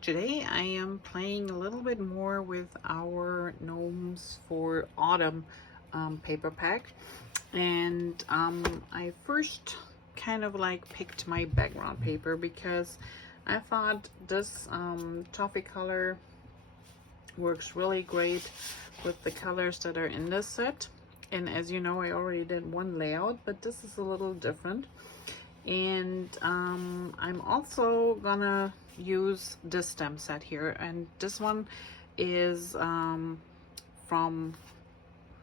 today I am playing a little bit more with our Gnomes for Autumn paper pack, and I first kind of like picked my background paper because I thought this toffee color works really great with the colors that are in this set. And as you know, I already did one layout, but this is a little different. And I'm also gonna use this stamp set here, and this one is from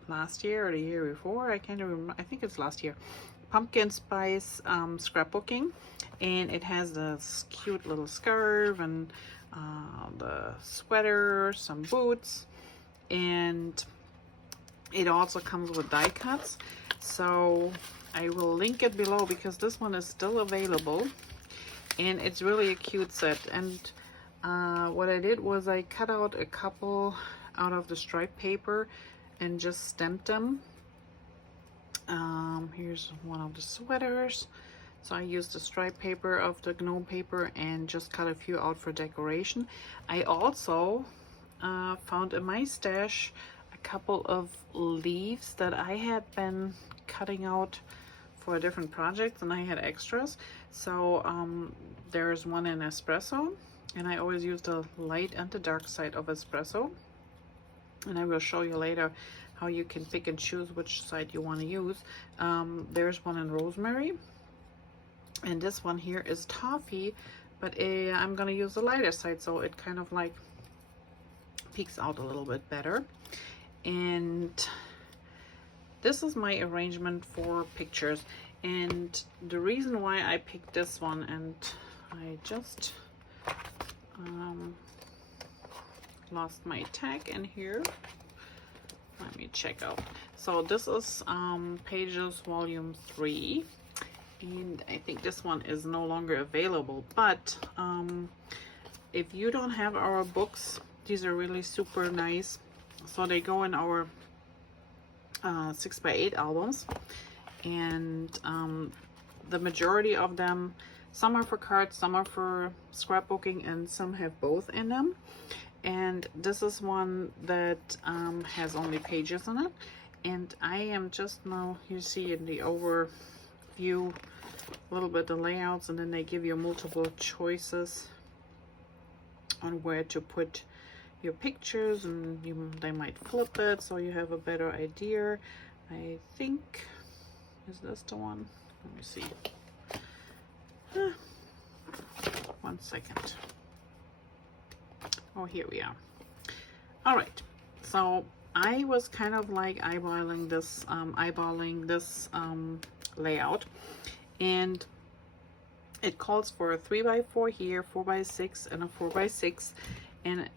last year or the year before, I can't remember. I think it's last year. Pumpkin Spice Scrapbooking, and it has this cute little scarf and the sweater, some boots, and it also comes with die cuts. So I will link it below because this one is still available, and it's really a cute set. And what I did was I cut out a couple out of the striped paper and just stamped them. Here's one of the sweaters. So I used the striped paper of the gnome paper and just cut a few out for decoration. I also found in my stash a couple of leaves that I had been cutting out for different projects, and I had extras. So there's one in espresso, and I always use the light and the dark side of espresso, and I will show you later how you can pick and choose which side you want to use. There's one in rosemary, and this one here is toffee, but I'm gonna use the lighter side so it kind of like peeks out a little bit better. And this is my arrangement for pictures, and the reason why I picked this one, and I just lost my tag in here. Let me check out. So this is Pages Volume 3, and I think this one is no longer available, but if you don't have our books, these are really super nice. So they go in our 6x8 albums, and the majority of them, some are for cards, some are for scrapbooking, and some have both in them. And this is one that has only pages in it, and I am just now, you see in the overview a little bit the layouts, and then they give you multiple choices on where to put your pictures, and they might flip it so you have a better idea. I think, is this the one? Let me see. 1 second. Oh, here we are. All right, so I was kind of like eyeballing this layout, and it calls for a 3x4 here, 4x6, and a 4x6. And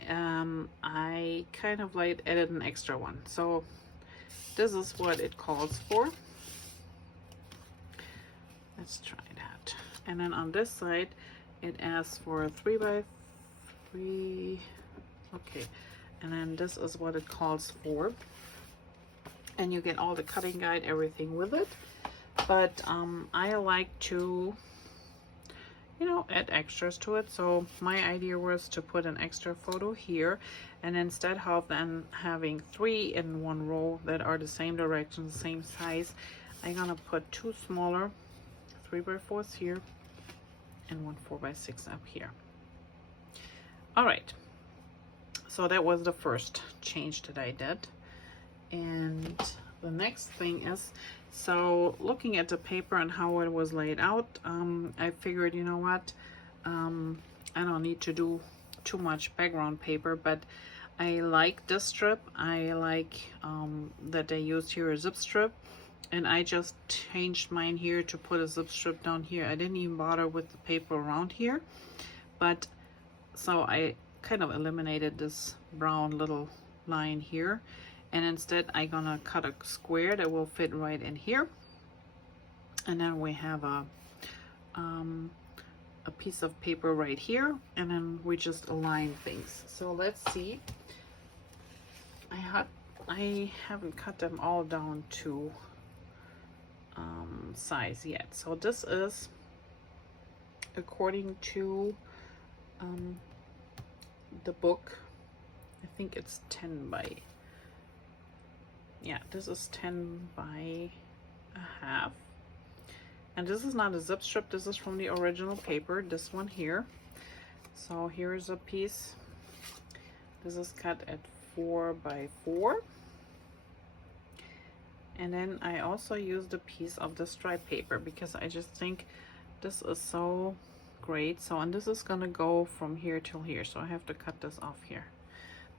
I kind of like added an extra one. So this is what it calls for. Let's try that. And then on this side, it asks for a 3x3. Okay. And then this is what it calls for. And you get all the cutting guide, everything with it. But I like to, you know, add extras to it. So my idea was to put an extra photo here, and instead of then having 3 in one row that are the same direction, the same size, I'm gonna put 2 smaller 3x4s here and 1 4x6 up here. All right, so that was the first change that I did. And the next thing is, so looking at the paper and how it was laid out, I figured, you know what, I don't need to do too much background paper, but I like this strip. I like that they used here a zip strip, and I just changed mine here to put a zip strip down here. I didn't even bother with the paper around here, but so I kind of eliminated this brown little line here, and instead I'm gonna cut a square that will fit right in here, and then we have a piece of paper right here, and then we just align things. So let's see. I haven't cut them all down to size yet. So this is according to the book. I think it's 10 by, yeah, this is 10 by a half. And this is not a zip strip, this is from the original paper, this one here. So here's a piece. This is cut at 4 by 4. And then I also used a piece of the stripe paper because I just think this is so great. So, and this is gonna go from here till here, so I have to cut this off here,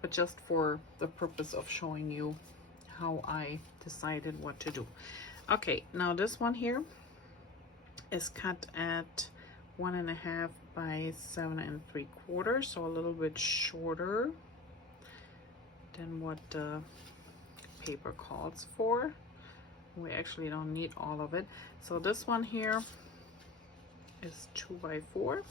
but just for the purpose of showing you how I decided what to do. Okay, now this one here is cut at 1.5 by 7 3/4, so a little bit shorter than what the paper calls for. We actually don't need all of it. So this one here is 2 by 4,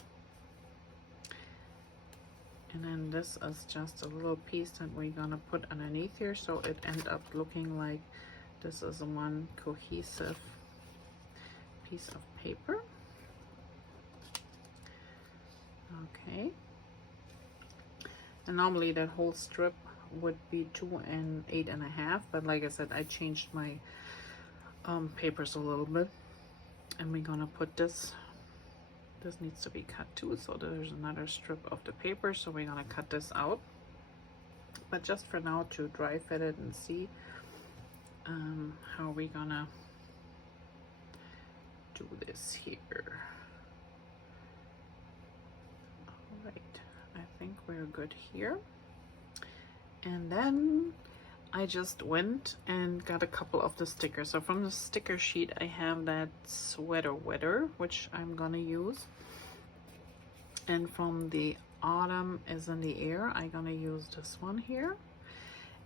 and then this is just a little piece that we're gonna put underneath here, so it end up looking like this is one cohesive piece of paper. Okay, and normally that whole strip would be 2 and 8.5, but like I said, I changed my papers a little bit, and we're gonna put this needs to be cut too, so there's another strip of the paper, so we're gonna cut this out. But just for now, to dry fit it and see how we're gonna do this here. All right, I think we're good here. And then I just went and got a couple of the stickers. So from the sticker sheet, I have that sweater weather, which I'm gonna use. And from the autumn is in the air, I'm gonna use this one here.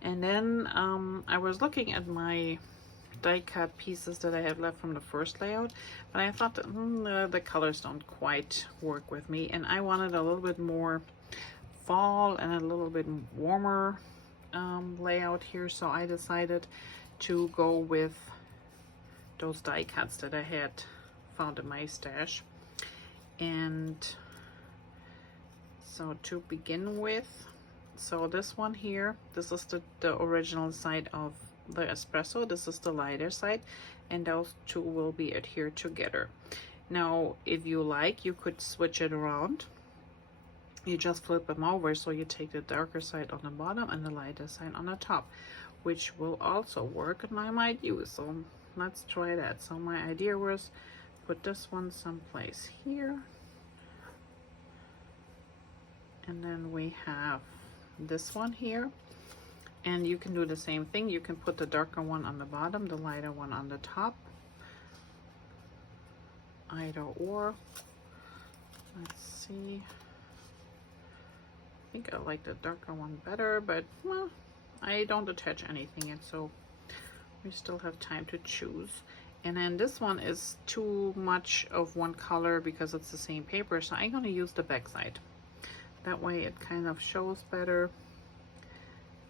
And then I was looking at my die cut pieces that I have left from the first layout, but I thought that, the colors don't quite work with me, and I wanted a little bit more fall and a little bit warmer layout here, so I decided to go with those die cuts that I had found in my stash. And so to begin with, so this one here, this is the original side of the espresso, this is the lighter side, and those two will be adhered together. Now if you like, you could switch it around. You just flip them over, so you take the darker side on the bottom and the lighter side on the top, which will also work and I might use. So let's try that. So my idea was put this one someplace here, and then we have this one here, and you can do the same thing. You can put the darker one on the bottom, the lighter one on the top, either or. Let's see, I think I like the darker one better, but well, I don't attach anything yet, so we still have time to choose. And then this one is too much of one color because it's the same paper, so I'm gonna use the back side. That way it kind of shows better.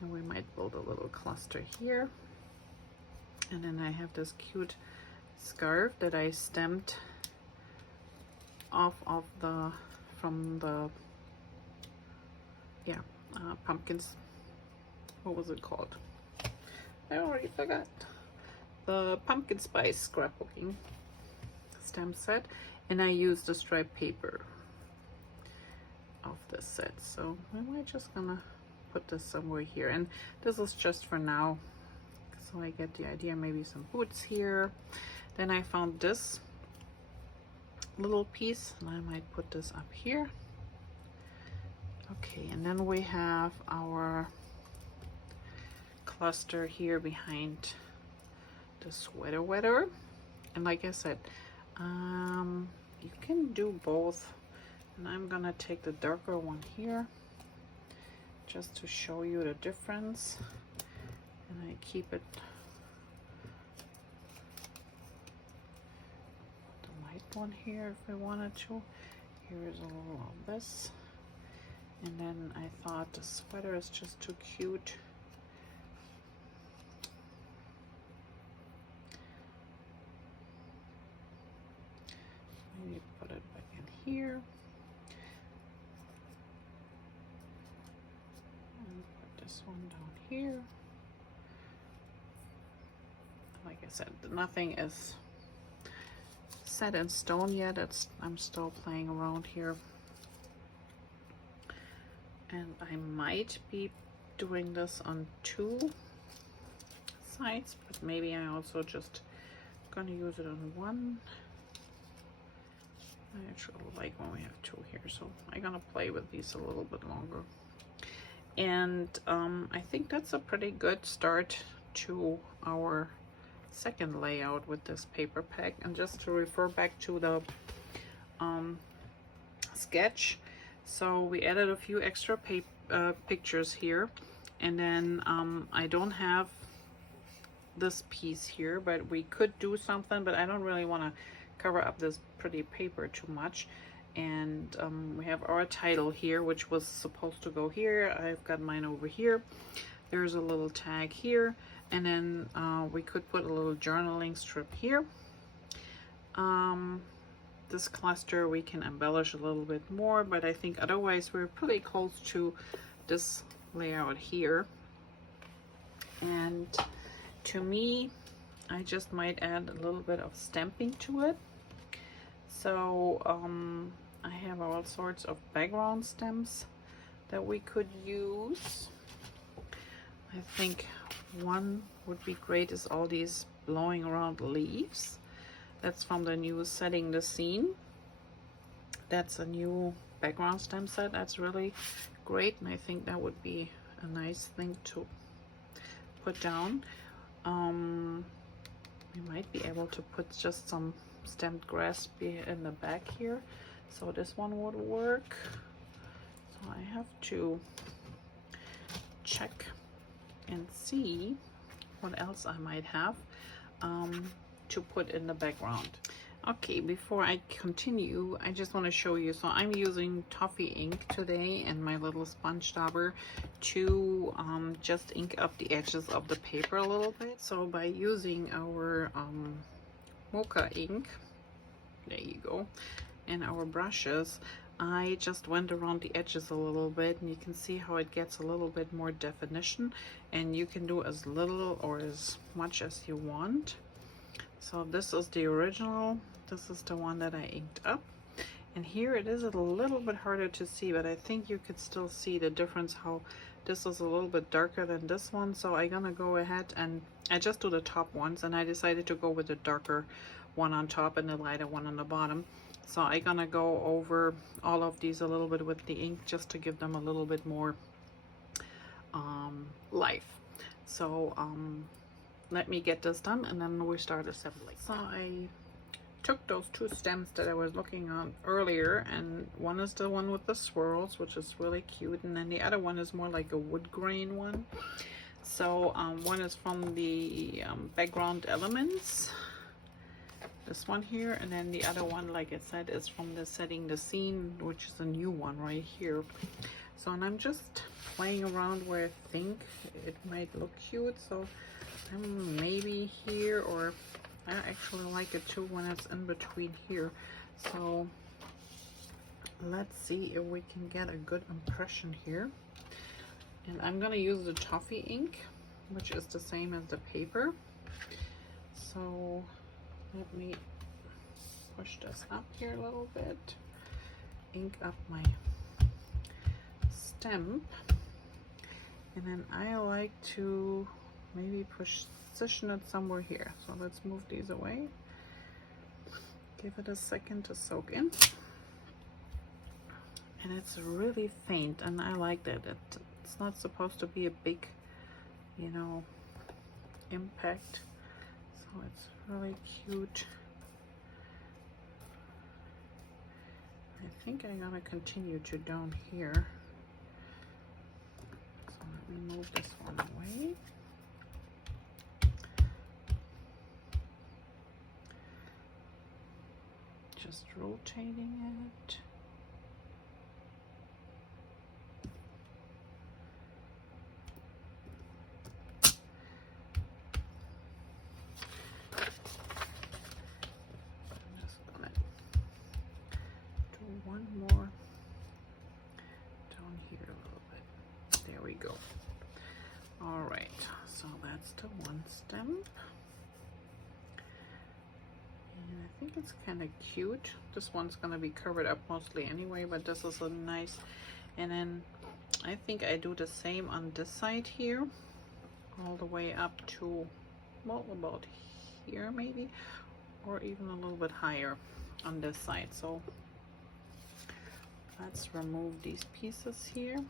And we might build a little cluster here. And then I have this cute scarf that I stamped off of from the pumpkins. What was it called? I already forgot. The pumpkin spice scrapbooking stamp set, and I used the striped paper of this set. So I'm just gonna put this somewhere here, and this is just for now, so I get the idea. Maybe some boots here. Then I found this little piece, and I might put this up here. Okay, and then we have our cluster here behind the sweater weather. And like I said, you can do both, and I'm gonna take the darker one here just to show you the difference, and I keep it the light one here if I wanted to. Here's a little of this. And then I thought the sweater is just too cute. Maybe put it back in here. here. Like I said, nothing is set in stone yet. I'm still playing around here. And I might be doing this on 2 sides, but maybe I also just gonna use it on 1. I actually like when we have 2 here, so I'm gonna play with these a little bit longer. And I think that's a pretty good start to our second layout with this paper pack. And just to refer back to the sketch, so we added a few extra pictures here, and then I don't have this piece here, but we could do something, but I don't really want to cover up this pretty paper too much. And we have our title here, which was supposed to go here. I've got mine over here. There's a little tag here, and then we could put a little journaling strip here. This cluster we can embellish a little bit more, but I think otherwise we're pretty close to this layout here. And to me, I just might add a little bit of stamping to it. So I have all sorts of background stems that we could use. I think one would be great is all these blowing around leaves. That's from the new Setting the Scene. That's a new background stem set. That's really great, and I think that would be a nice thing to put down. We might be able to put just some stamped grass in the back here, so this one would work. So I have to check and see what else I might have to put in the background. Okay, before I continue, I just want to show you. So I'm using Toffee ink today and my little sponge dauber to just ink up the edges of the paper a little bit. So by using our mocha ink, there you go, and our brushes, I just went around the edges a little bit, and you can see how it gets a little bit more definition, and you can do as little or as much as you want. So this is the original. This is the one that I inked up, and here it is a little bit harder to see, but I think you could still see the difference, how this is a little bit darker than this one. So I'm gonna go ahead and I just do the top ones, and I decided to go with the darker one on top and the lighter one on the bottom. So I'm gonna go over all of these a little bit with the ink just to give them a little bit more life. So let me get this done and then we start assembling. So I took those 2 stems that I was looking on earlier, and one is the one with the swirls, which is really cute, and then the other one is more like a wood grain one. So one is from the background elements, this one here, and then the other one, like I said, is from the Setting the Scene, which is a new one right here. So, and I'm just playing around where I think it might look cute. So maybe here, or I actually like it too when it's in between here. So let's see if we can get a good impression here. And I'm gonna use the Toffee ink, which is the same as the paper. So let me push this up here a little bit, ink up my stamp, and then I like to maybe position it somewhere here. So let's move these away, give it a second to soak in, and it's really faint, and I like that. It's not supposed to be a big, you know, impact, so it's really cute. I think I'm gonna continue to down here, so let me move this one away. Just rotating it. I'm just gonna do one more down here a little bit. There we go. All that's the one stamp. And I think it's kind of cute. This one's going to be covered up mostly anyway, but this is a nice. And then I think I do the same on this side here, all the way up to, well, about here maybe, or even a little bit higher on this side. So let's remove these pieces here.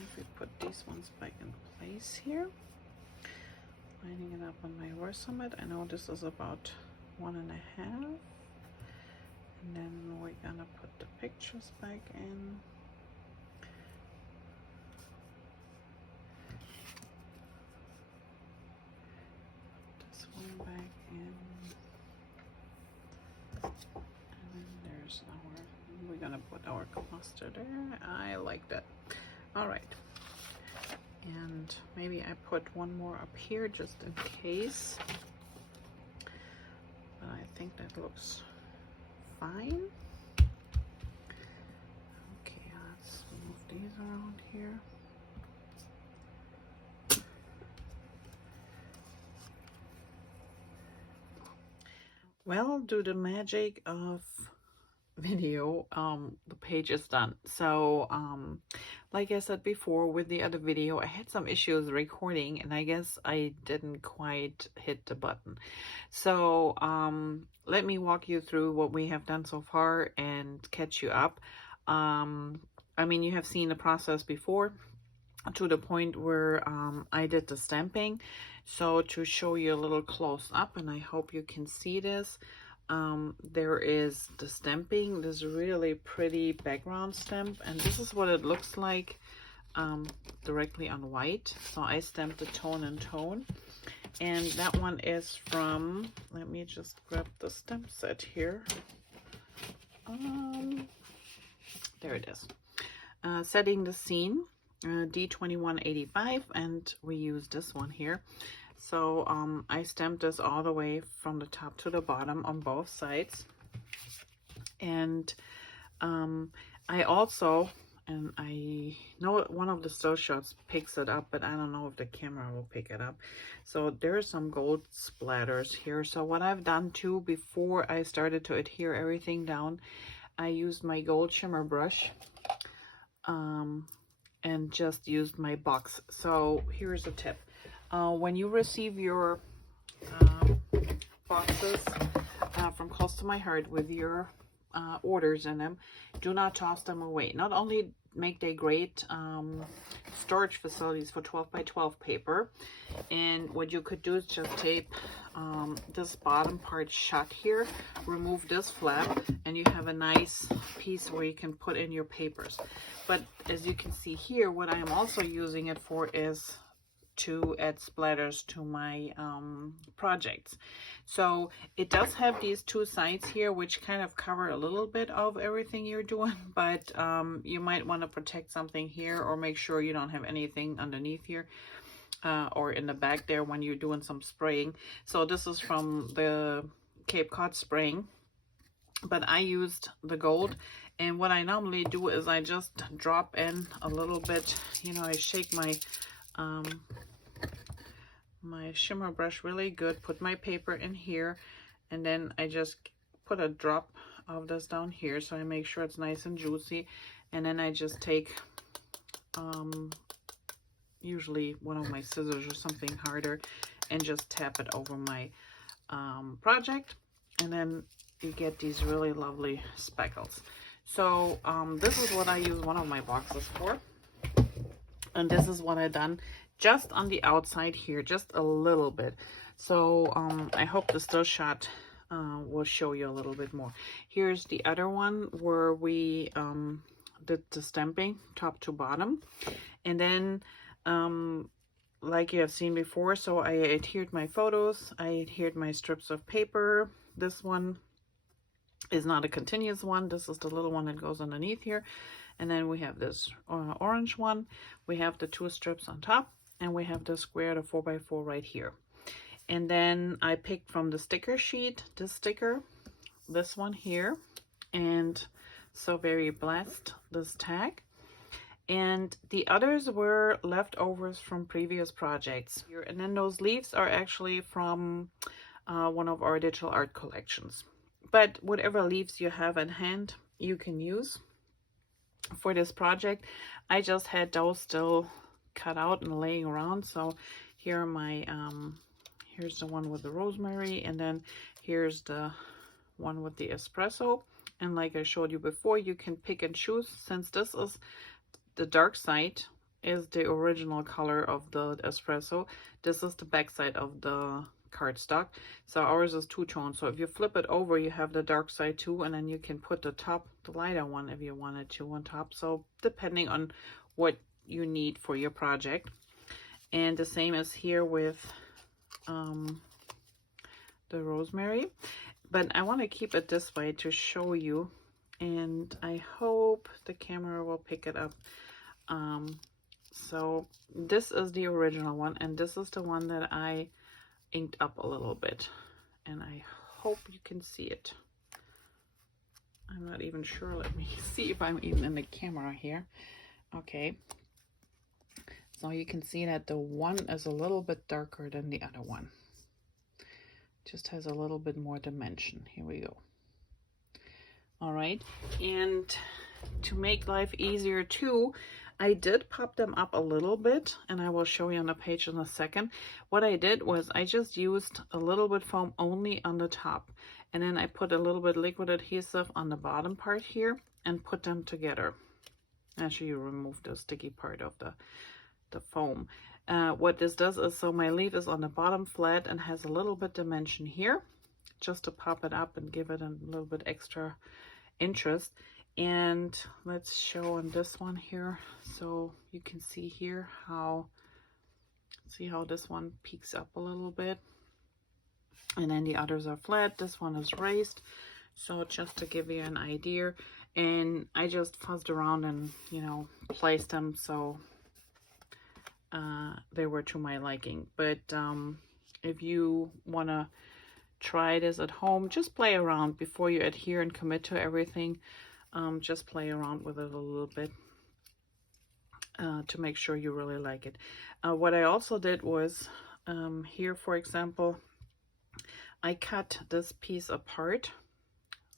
If we put these ones back in place here, lining it up on my VersaMat. I know this is about 1.5, and then we're gonna put the pictures back in. This one back in, and then there's our, we're gonna put our cluster there. I like that. All right, and maybe I put one more up here just in case, but I think that looks fine. Okay, let's move these around here. Well, do the magic of video, the page is done. So like I said before with the other video, I had some issues recording, and I guess I didn't quite hit the button. So let me walk you through what we have done so far and catch you up. I mean, you have seen the process before to the point where I did the stamping. So to show you a little close up, and I hope you can see this, there is the stamping, this really pretty background stamp, and this is what it looks like directly on white. So I stamped the tone and tone, and that one is from, let me just grab the stamp set here. There it is. Setting the Scene, D2185, and we use this one here. So I stamped this all the way from the top to the bottom on both sides. And I also, and I know one of the still shots picks it up, but I don't know if the camera will pick it up. So there's some gold splatters here. So what I've done too, before I started to adhere everything down, I used my gold shimmer brush and just used my box. So here's a tip. When you receive your boxes from Close to My Heart with your orders in them, do not toss them away. Not only make they great storage facilities for 12 by 12 paper, and what you could do is just tape this bottom part shut here, remove this flap, and you have a nice piece where you can put in your papers. But as you can see here, what I am also using it for is to add splatters to my projects. So it does have these two sides here which kind of cover a little bit of everything you're doing, but you might want to protect something here, or make sure you don't have anything underneath here or in the back there when you're doing some spraying. So this is from the Cape Cod spraying, but I used the gold, and what I normally do is I just drop in a little bit, you know, I shake my my shimmer brush really good, put my paper in here, and then I just put a drop of this down here so I make sure it's nice and juicy, and then I just take usually one of my scissors or something harder and just tap it over my project, and then you get these really lovely speckles. So this is what I use one of my boxes for, and this is what I done just on the outside here, just a little bit. So I hope the still shot will show you a little bit more. Here's the other one where we did the stamping top to bottom. And then like you have seen before, so I adhered my photos, I adhered my strips of paper. This one is not a continuous one, this is the little one that goes underneath here. And then we have this orange one, we have the 2 strips on top, and we have the square, the 4x4 right here. And then I picked from the sticker sheet this sticker, this one here, and so very blessed, this tag. And the others were leftovers from previous projects. And then those leaves are actually from one of our digital art collections. But whatever leaves you have at hand, you can use for this project. I just had those still cut out and laying around. So here are my, here's the one with the rosemary, and then here's the one with the espresso. And like I showed you before, you can pick and choose. Since this is the dark side is the original color of the espresso, this is the back side of the cardstock. So ours is 2-tone. So if you flip it over, you have the dark side too, and then you can put the top, the lighter one if you wanted to on top. So depending on what you need for your project. And the same as here with the rosemary. But I want to keep it this way to show you, and I hope the camera will pick it up. So this is the original one, and this is the one that I inked up a little bit, and I hope you can see it. I'm not even sure. Let me see if I'm even in the camera here. Okay, so you can see that the one is a little bit darker than the other one. Just has a little bit more dimension. Here we go. All right, and to make life easier too, I did pop them up a little bit, and I will show you on the page in a second. What I did was I just used a little bit foam only on the top, and then I put a little bit liquid adhesive on the bottom part here and put them together. Actually, you remove the sticky part of the foam. What this does is, so my leaf is on the bottom flat and has a little bit dimension here, just to pop it up and give it a little bit extra interest. And let's show on this one here, so you can see here how, see how this one peaks up a little bit, and then the others are flat. This one is raised, so just to give you an idea. And I just fuzzed around and, you know, placed them so they were to my liking. But if you want to try this at home, just play around before you adhere and commit to everything. Just play around with it a little bit to make sure you really like it. What I also did was, here for example, I cut this piece apart,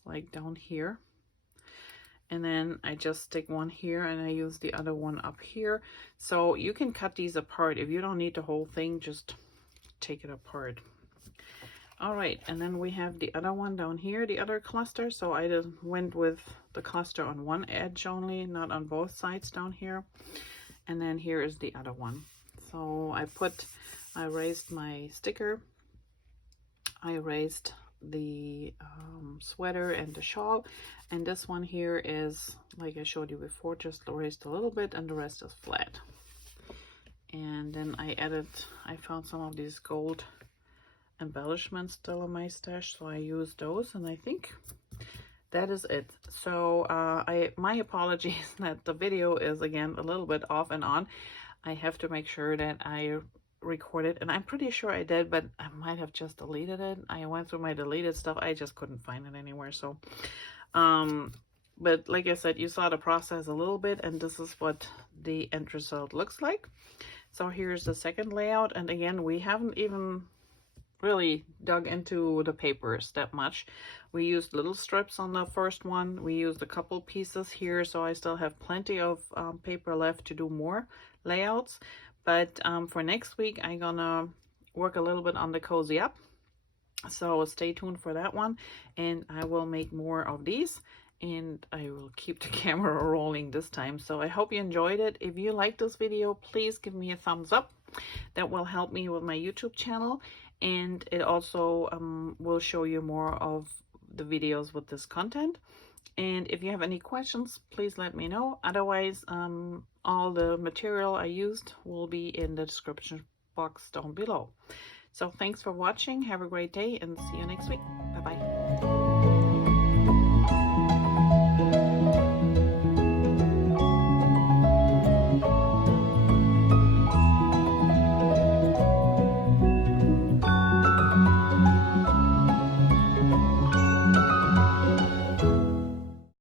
like down here, and then I just stick one here and I use the other one up here. So you can cut these apart. If you don't need the whole thing, just take it apart. All right, and then we have the other one down here, the other cluster. So I just went with the cluster on one edge only, not on both sides down here. And then here is the other one. So I raised my sticker, I raised the sweater and the shawl, and this one here is, like I showed you before, just raised a little bit, and the rest is flat. And then I found some of these gold embellishments still in my stash, so I used those, and I think that is it. So my apologies that the video is again a little bit off and on. I have to make sure that I record it, and I'm pretty sure I did, but I might have just deleted it. I went through my deleted stuff, I just couldn't find it anywhere. So but like I said, you saw the process a little bit, and this is what the end result looks like. So here's the second layout, and again, we haven't even really dug into the papers that much. We used little strips on the first one. We used a couple pieces here, so I still have plenty of paper left to do more layouts. But for next week, I'm gonna work a little bit on the cozy up, so stay tuned for that one, and I will make more of these, and I will keep the camera rolling this time. So I hope you enjoyed it. If you like this video, please give me a thumbs up. That will help me with my YouTube channel, and it also will show you more of the videos with this content. And if you have any questions, please let me know. Otherwise, all the material I used will be in the description box down below. So thanks for watching. Have a great day and see you next week.